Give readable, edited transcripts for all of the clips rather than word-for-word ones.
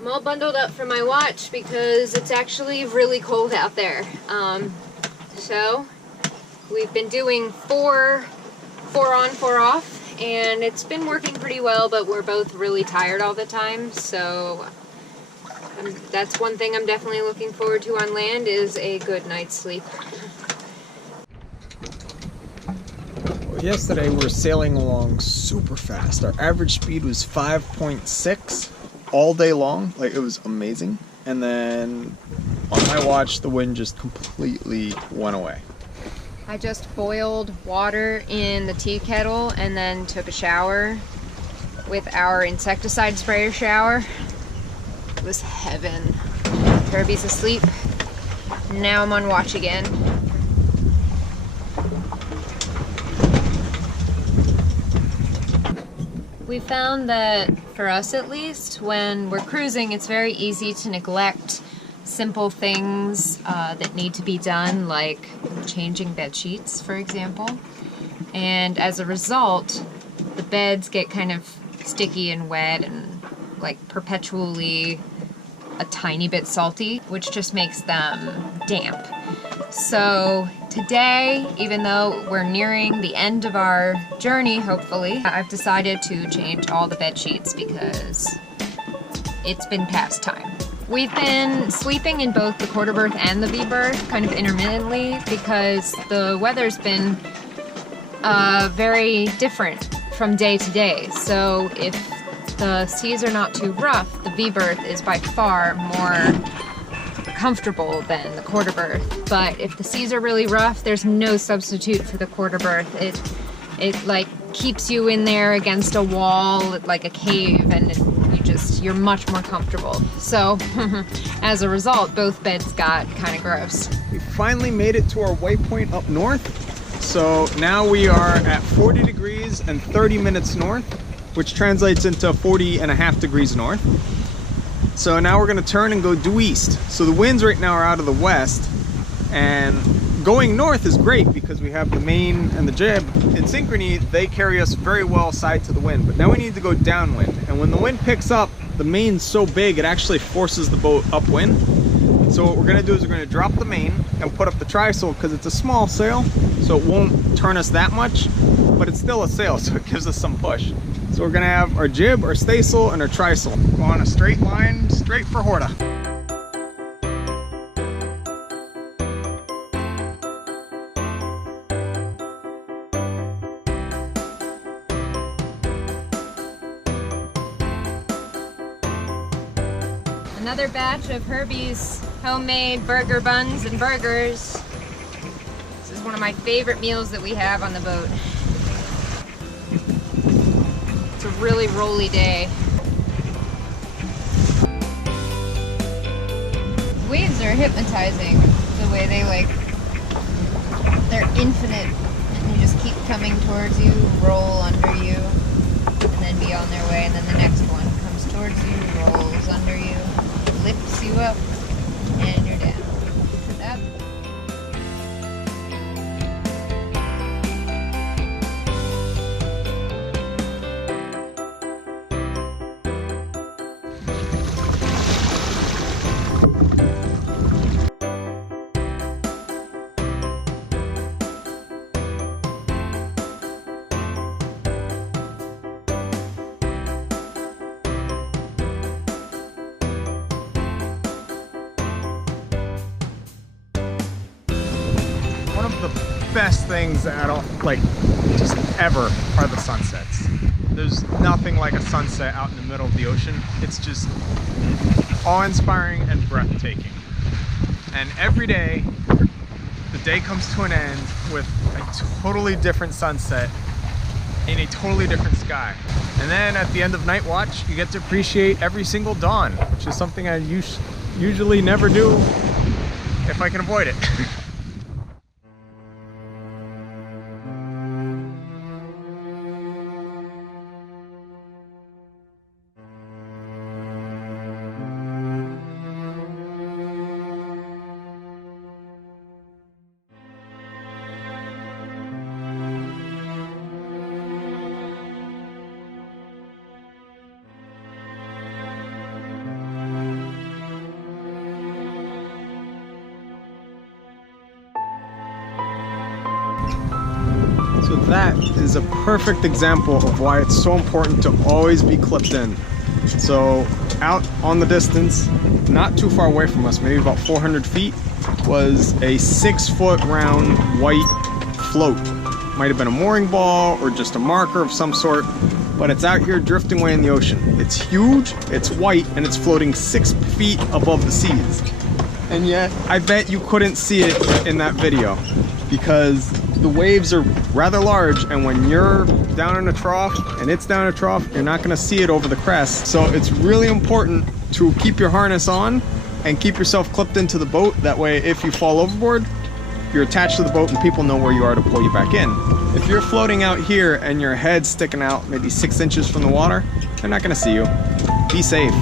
I'm all bundled up for my watch because it's actually really cold out there. So we've been doing four on, 4 off, and it's been working pretty well, but we're both really tired all the time, so that's one thing I'm definitely looking forward to on land is a good night's sleep. Yesterday we were sailing along super fast. Our average speed was 5.6 all day long. Like, it was amazing. And then on my watch, the wind just completely went away. I just boiled water in the tea kettle and then took a shower with our insecticide sprayer shower. It was heaven. Herby's asleep. Now I'm on watch again. We found that, for us at least, when we're cruising, it's very easy to neglect simple things that need to be done, like changing bed sheets, for example. And as a result, the beds get kind of sticky and wet and like perpetually a tiny bit salty, which just makes them damp. So today, even though we're nearing the end of our journey, hopefully, I've decided to change all the bed sheets because it's been past time. We've been sleeping in both the quarter berth and the V berth kind of intermittently because the weather's been very different from day to day. So if the seas are not too rough, the V berth is by far more comfortable than the quarter berth. But if the seas are really rough, there's no substitute for the quarter berth. It like keeps you in there against a wall like a cave, and you're much more comfortable. So as a result, both beds got kind of gross. We finally made it to our waypoint up north. So now we are at 40 degrees and 30 minutes north, which translates into 40.5 degrees north. So now we're gonna turn and go due east. So the winds right now are out of the west, and going north is great because we have the main and the jib. In synchrony, they carry us very well side to the wind, but now we need to go downwind. And when the wind picks up, the main's so big, it actually forces the boat upwind. So what we're gonna do is we're gonna drop the main and put up the trysail because it's a small sail, so it won't turn us that much, but it's still a sail, so it gives us some push. So we're gonna have our jib, our staysail, and our trysail. Go on a straight line, straight for Horta. Another batch of Herby's homemade burger buns and burgers. This is one of my favorite meals that we have on the boat. It's a really rolly day. Waves are hypnotizing, the way they're infinite, and they just keep coming towards you, roll under you, and then be on their way, and then the next one comes towards you, rolls under you, lifts you up, and you're down. That One of the best things I don't like just ever are the sunsets. There's nothing like a sunset out in the middle of the ocean. It's just awe-inspiring and breathtaking. And every day, the day comes to an end with a totally different sunset in a totally different sky. And then at the end of night watch, you get to appreciate every single dawn, which is something I usually never do if I can avoid it. that is a perfect example of why it's so important to always be clipped in. So out on the distance, not too far away from us, maybe about 400 feet, was a 6-foot round white float. Might have been a mooring ball or just a marker of some sort, but it's out here drifting away in the ocean. It's huge, it's white, and it's floating 6 feet above the seas. And yet, I bet you couldn't see it in that video because the waves are rather large, and when you're down in a trough and it's down in a trough, you're not gonna see it over the crest. So it's really important to keep your harness on and keep yourself clipped into the boat. That way, if you fall overboard, you're attached to the boat and people know where you are to pull you back in. If you're floating out here and your head's sticking out maybe 6 inches from the water, they're not gonna see you. Be safe.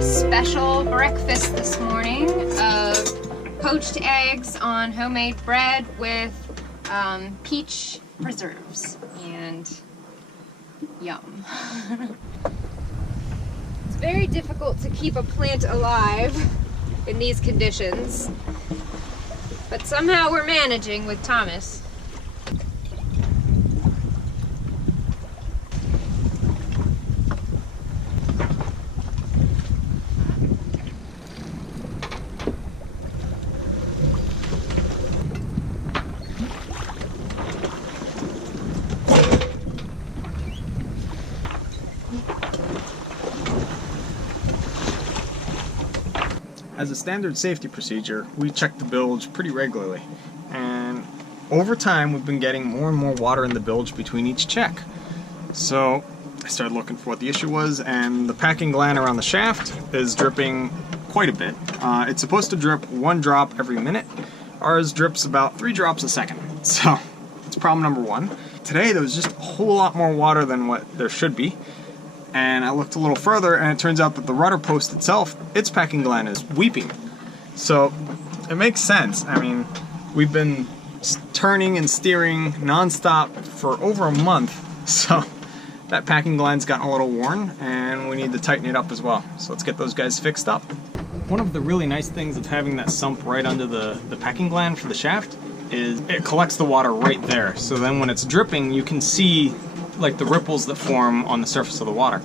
Special breakfast this morning of poached eggs on homemade bread with peach preserves, and yum. It's very difficult to keep a plant alive in these conditions, but somehow we're managing with Thomas. As a standard safety procedure, we check the bilge pretty regularly, and over time we've been getting more and more water in the bilge between each check. So I started looking for what the issue was, and the packing gland around the shaft is dripping quite a bit. It's supposed to drip 1 drop every minute. Ours drips about 3 drops a second, so it's problem number 1. Today there was just a whole lot more water than what there should be. And I looked a little further, and it turns out that the rudder post itself, its packing gland is weeping. So it makes sense. I mean, we've been turning and steering nonstop for over a month, so that packing gland's gotten a little worn, and we need to tighten it up as well. So let's get those guys fixed up. One of the really nice things of having that sump right under the packing gland for the shaft is it collects the water right there. So then when it's dripping, you can see like the ripples that form on the surface of the water.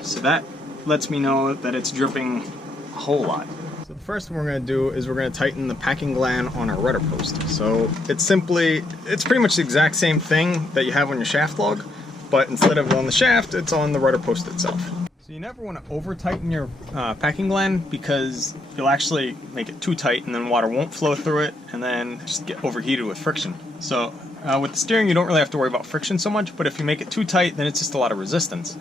So that lets me know that it's dripping a whole lot. So the first thing we're going to do is we're going to tighten the packing gland on our rudder post. So it's pretty much the exact same thing that you have on your shaft log, but instead of on the shaft, it's on the rudder post itself. So you never want to over tighten your packing gland, because you'll actually make it too tight and then water won't flow through it and then just get overheated with friction. So with the steering, you don't really have to worry about friction so much, but if you make it too tight, then it's just a lot of resistance.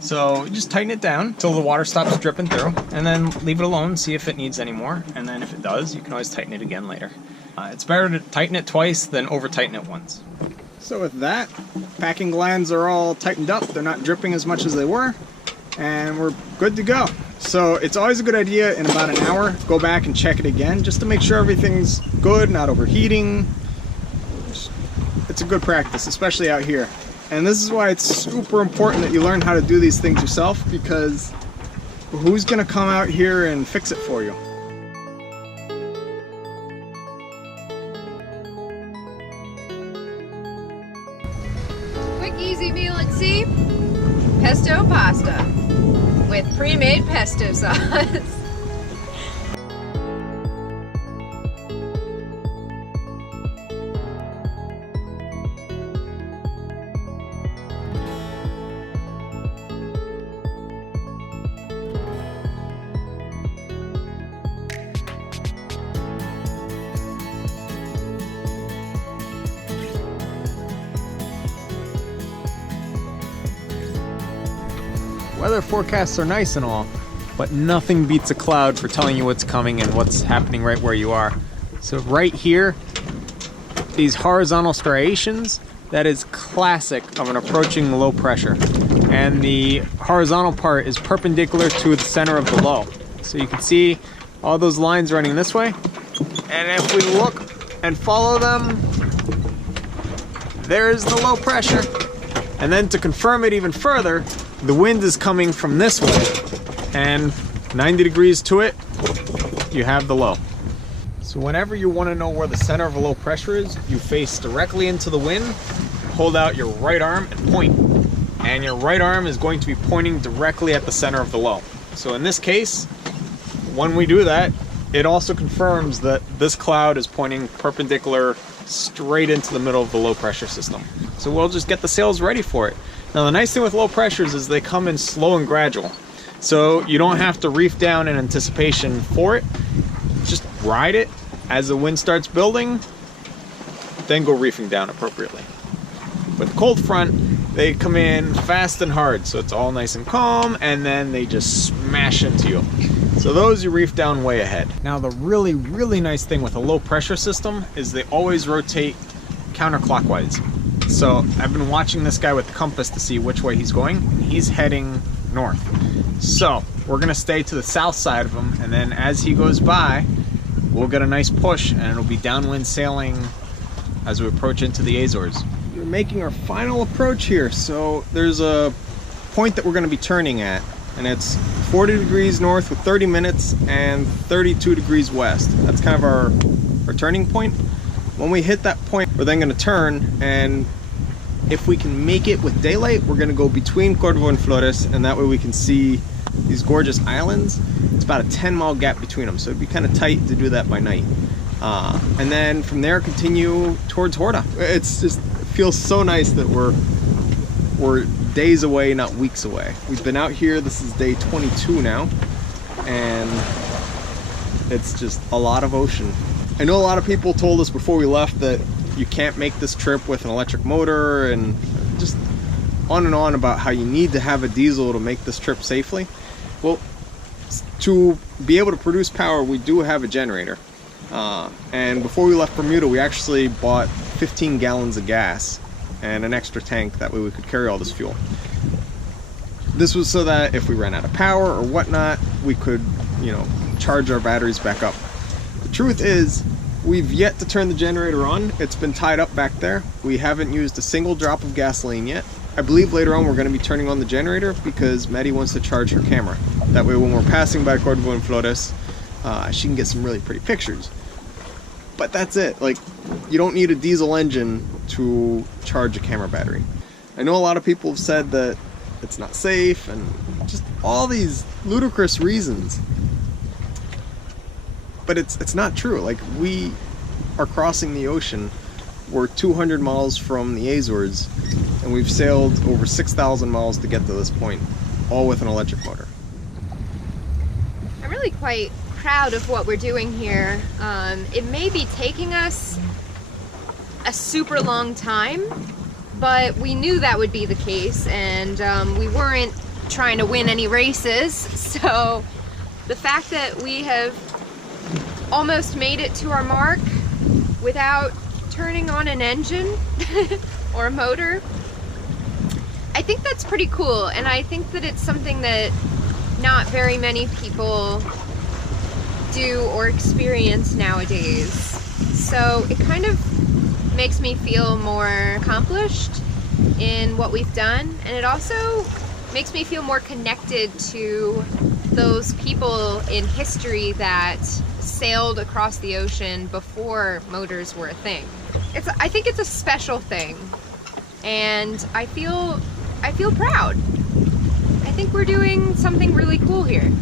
So just tighten it down until the water stops dripping through, and then leave it alone, see if it needs any more, and then if it does, you can always tighten it again later. It's better to tighten it twice than over tighten it once. So with that, packing glands are all tightened up, they're not dripping as much as they were, and we're good to go. So it's always a good idea in about an hour, go back and check it again, just to make sure everything's good, not overheating. It's a good practice, especially out here. And this is why it's super important that you learn how to do these things yourself, because who's gonna come out here and fix it for you? Quick, easy meal at sea, pesto pasta with pre-made pesto sauce. weather forecasts are nice and all, but nothing beats a cloud for telling you what's coming and what's happening right where you are. So right here, these horizontal striations, that is classic of an approaching low pressure. And the horizontal part is perpendicular to the center of the low. So you can see all those lines running this way. And if we look and follow them, there's the low pressure. And then to confirm it even further, the wind is coming from this way. And 90 degrees to it, you have the low. So whenever you want to know where the center of a low pressure is, you face directly into the wind, hold out your right arm and point. And your right arm is going to be pointing directly at the center of the low. So in this case, when we do that, it also confirms that this cloud is pointing perpendicular straight into the middle of the low pressure system. So we'll just get the sails ready for it. Now the nice thing with low pressures is they come in slow and gradual. So you don't have to reef down in anticipation for it. Just ride it as the wind starts building, then go reefing down appropriately. With the cold front, they come in fast and hard, so it's all nice and calm, and then they just smash into you. So those you reef down way ahead. Now the really, really nice thing with a low pressure system is they always rotate counterclockwise. So I've been watching this guy with the compass to see which way he's going. He's heading north. So we're gonna stay to the south side of him, and then as he goes by, we'll get a nice push and it'll be downwind sailing as we approach into the Azores. We're making our final approach here. So there's a point that we're going to be turning at, and it's 40 degrees north with 30 minutes and 32 degrees west. That's kind of our turning point. When we hit that point, we're then going to turn, and if we can make it with daylight, we're going to go between Corvo and Flores, and that way we can see these gorgeous islands. It's about a 10-mile gap between them, so it'd be kind of tight to do that by night. And then from there, continue towards Horta. It's just, it feels so nice that we're days away, not weeks away. We've been out here, this is day 22 now, and it's just a lot of ocean. I know a lot of people told us before we left that you can't make this trip with an electric motor, and just on and on about how you need to have a diesel to make this trip safely. Well, to be able to produce power, we do have a generator. And before we left Bermuda, we actually bought 15 gallons of gas and an extra tank. That way we could carry all this fuel. This was so that if we ran out of power or whatnot, we could, you know, charge our batteries back up. The truth is, we've yet to turn the generator on. It's been tied up back there. We haven't used a single drop of gasoline yet. I believe later on we're going to be turning on the generator because Maddie wants to charge her camera. That way when we're passing by Corvo and Flores, she can get some really pretty pictures. But that's it. Like, you don't need a diesel engine to charge a camera battery. I know a lot of people have said that it's not safe and just all these ludicrous reasons. But it's not true. Like, we are crossing the ocean. We're 200 miles from the Azores, and we've sailed over 6,000 miles to get to this point, all with an electric motor. I'm really quite proud of what we're doing here. It may be taking us a super long time, but we knew that would be the case, and we weren't trying to win any races, so the fact that we have almost made it to our mark without turning on an engine or a motor, I think that's pretty cool, and I think that it's something that not very many people do or experience nowadays. So it kind of makes me feel more accomplished in what we've done, and it also makes me feel more connected to those people in history that sailed across the ocean before motors were a thing. I think it's a special thing, and I feel proud. I think we're doing something really cool here.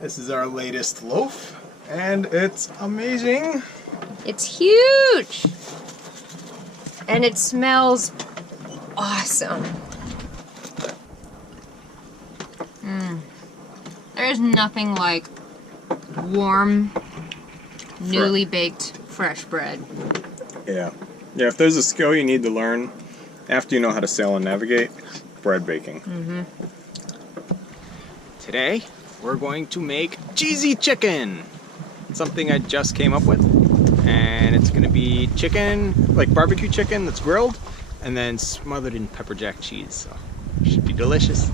This is our latest loaf, and it's amazing. It's huge, and it smells awesome. There's nothing like warm, newly baked fresh bread. Yeah, if there's a skill you need to learn after you know how to sail and navigate, bread baking. Today, we're going to make cheesy chicken. It's something I just came up with. And it's gonna be chicken, like barbecue chicken that's grilled, and then smothered in pepper jack cheese. So, it should be delicious.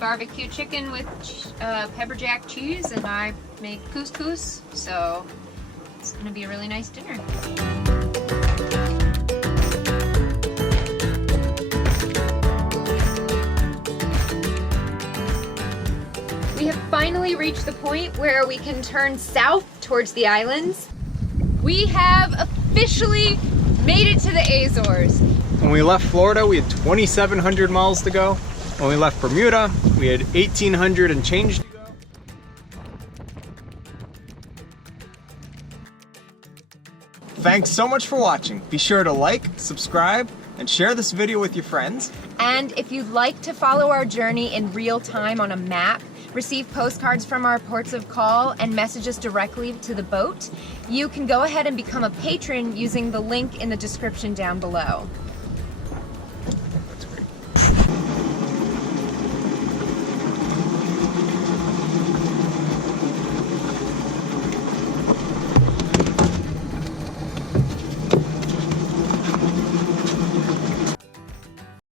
Barbecue chicken with pepper jack cheese, and I make couscous, so it's gonna be a really nice dinner. We have finally reached the point where we can turn south towards the islands. We have officially made it to the Azores. When we left Florida, we had 2,700 miles to go. When we left Bermuda, we had 1,800 and change to go. Thanks so much for watching. Be sure to like, subscribe, and share this video with your friends. And if you'd like to follow our journey in real time on a map, receive postcards from our ports of call, and message us directly to the boat, you can go ahead and become a patron using the link in the description down below.